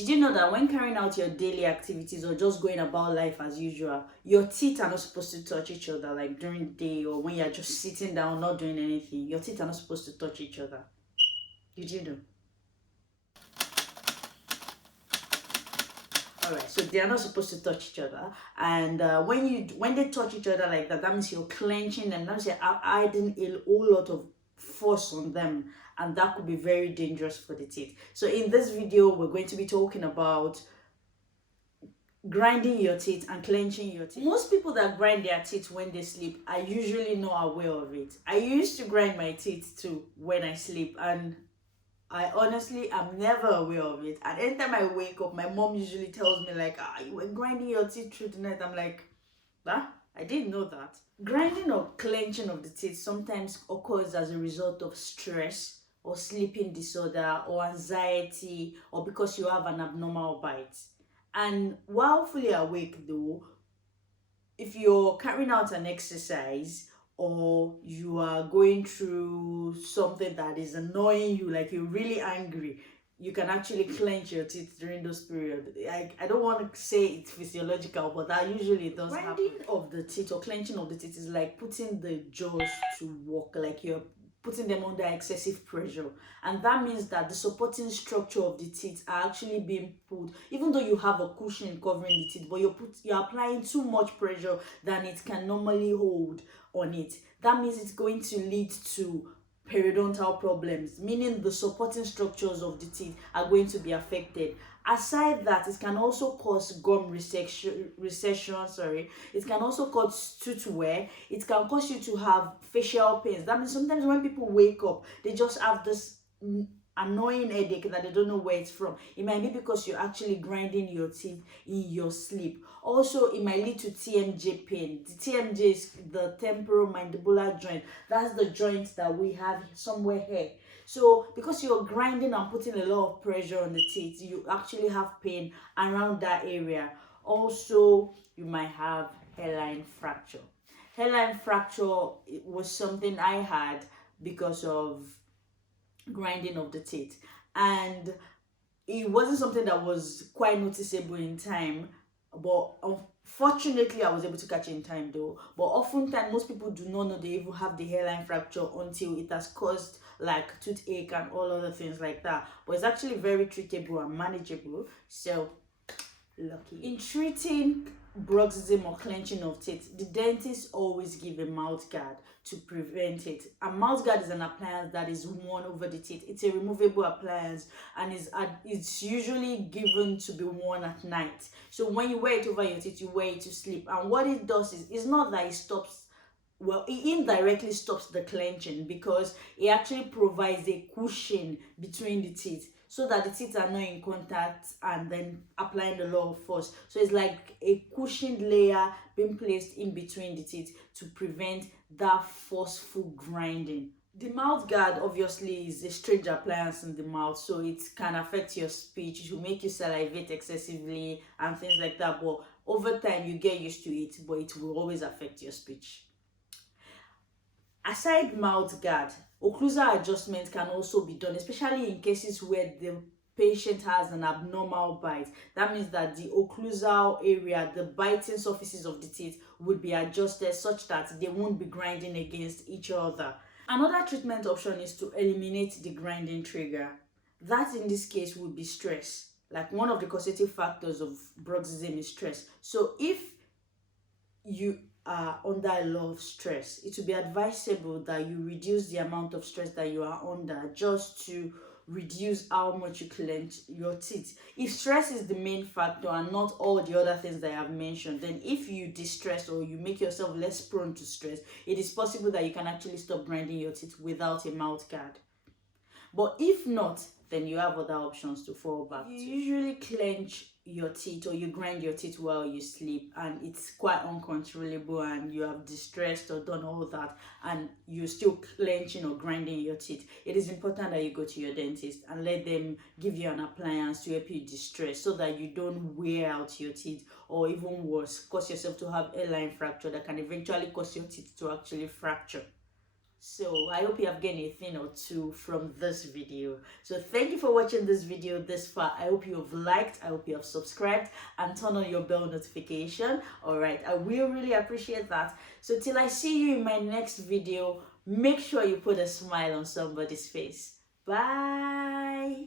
Did you know that when carrying out your daily activities or just going about life as usual, your teeth are not supposed to touch each other, like during the day or when you're just sitting down not doing anything? Your teeth are not supposed to touch each other. Did you know? Alright, so they are not supposed to touch each other, and when they touch each other like that, that means you're clenching them. That means you're adding a whole lot of force on them, and that could be very dangerous for the teeth. So in this video, we're going to be talking about grinding your teeth and clenching your teeth. Most people that grind their teeth when they sleep are usually not aware of it. I used to grind my teeth too when I sleep, and I honestly am never aware of it. And anytime I wake up, my mom usually tells me like, you were grinding your teeth through the night. I'm like, I didn't know that. Grinding or clenching of the teeth sometimes occurs as a result of stress or sleeping disorder or anxiety, or because you have an abnormal bite. And while fully awake though, if you're carrying out an exercise or you are going through something that is annoying you, like you're really angry, you can actually clench your teeth during those periods. I don't want to say it's physiological, but that usually does happen. Grinding of the teeth or clenching of the teeth is like putting the jaws to work, like you're putting them under excessive pressure, and that means that the supporting structure of the teeth are actually being pulled, even though you have a cushion covering the teeth, but you're applying too much pressure than it can normally hold on it. That means it's going to lead to periodontal problems, meaning the supporting structures of the teeth are going to be affected. Aside that, it can also cause gum recession, it can also cause tooth wear, it can cause you to have facial pains. That means sometimes when people wake up, they just have this annoying headache that they don't know where it's from. It might be because you're actually grinding your teeth in your sleep. Also, it might lead to TMJ pain. The TMJ is the temporomandibular joint. That's the joint that we have somewhere here. So because you're grinding and putting a lot of pressure on the teeth, you actually have pain around that area. Also, you might have hairline fracture. Hairline fracture was something I had because of grinding of the teeth, and it wasn't something that was quite noticeable in time, but unfortunately I was able to catch it in time though. But oftentimes most people do not know they even have the hairline fracture until it has caused like toothache and all other things like that. But it's actually very treatable and manageable, so lucky. In treating bruxism or clenching of teeth, the dentist always give a mouth guard to prevent it. A mouth guard is an appliance that is worn over the teeth. It's a removable appliance, and it's usually given to be worn at night. So when you wear it over your teeth, you wear it to sleep. And what it does is, it's not that it stops, well, it indirectly stops the clenching, because it actually provides a cushion between the teeth so that the teeth are not in contact and then applying a lot of force. So it's like a cushioned layer being placed in between the teeth to prevent that forceful grinding. The mouth guard obviously is a strange appliance in the mouth, so it can affect your speech. It will make you salivate excessively and things like that, but over time you get used to it, but it will always affect your speech. Aside mouth guard, occlusal adjustment can also be done, especially in cases where the patient has an abnormal bite. That means that the occlusal area, the biting surfaces of the teeth, would be adjusted such that they won't be grinding against each other. Another treatment option is to eliminate the grinding trigger. That in this case would be stress. Like one of the causative factors of bruxism is stress. So if you are under a lot of stress, it will be advisable that you reduce the amount of stress that you are under, just to reduce how much you clench your teeth. If stress is the main factor and not all the other things that I have mentioned, then if you distress or you make yourself less prone to stress, it is possible that you can actually stop grinding your teeth without a mouth guard. But if not, then you have other options to fall back to. You usually clench your teeth or you grind your teeth while you sleep, and it's quite uncontrollable, and you have distressed or done all that, and you're still clenching or grinding your teeth, it is important that you go to your dentist and let them give you an appliance to help you distress, so that you don't wear out your teeth, or even worse, cause yourself to have hairline fracture that can eventually cause your teeth to actually fracture. So I hope you have gained a thing or two from this video. So thank you for watching this video this far. I hope you have liked, I hope you have subscribed, and turn on your bell notification. All right, I will really appreciate that. So till I see you in my next video, make sure you put a smile on somebody's face. Bye.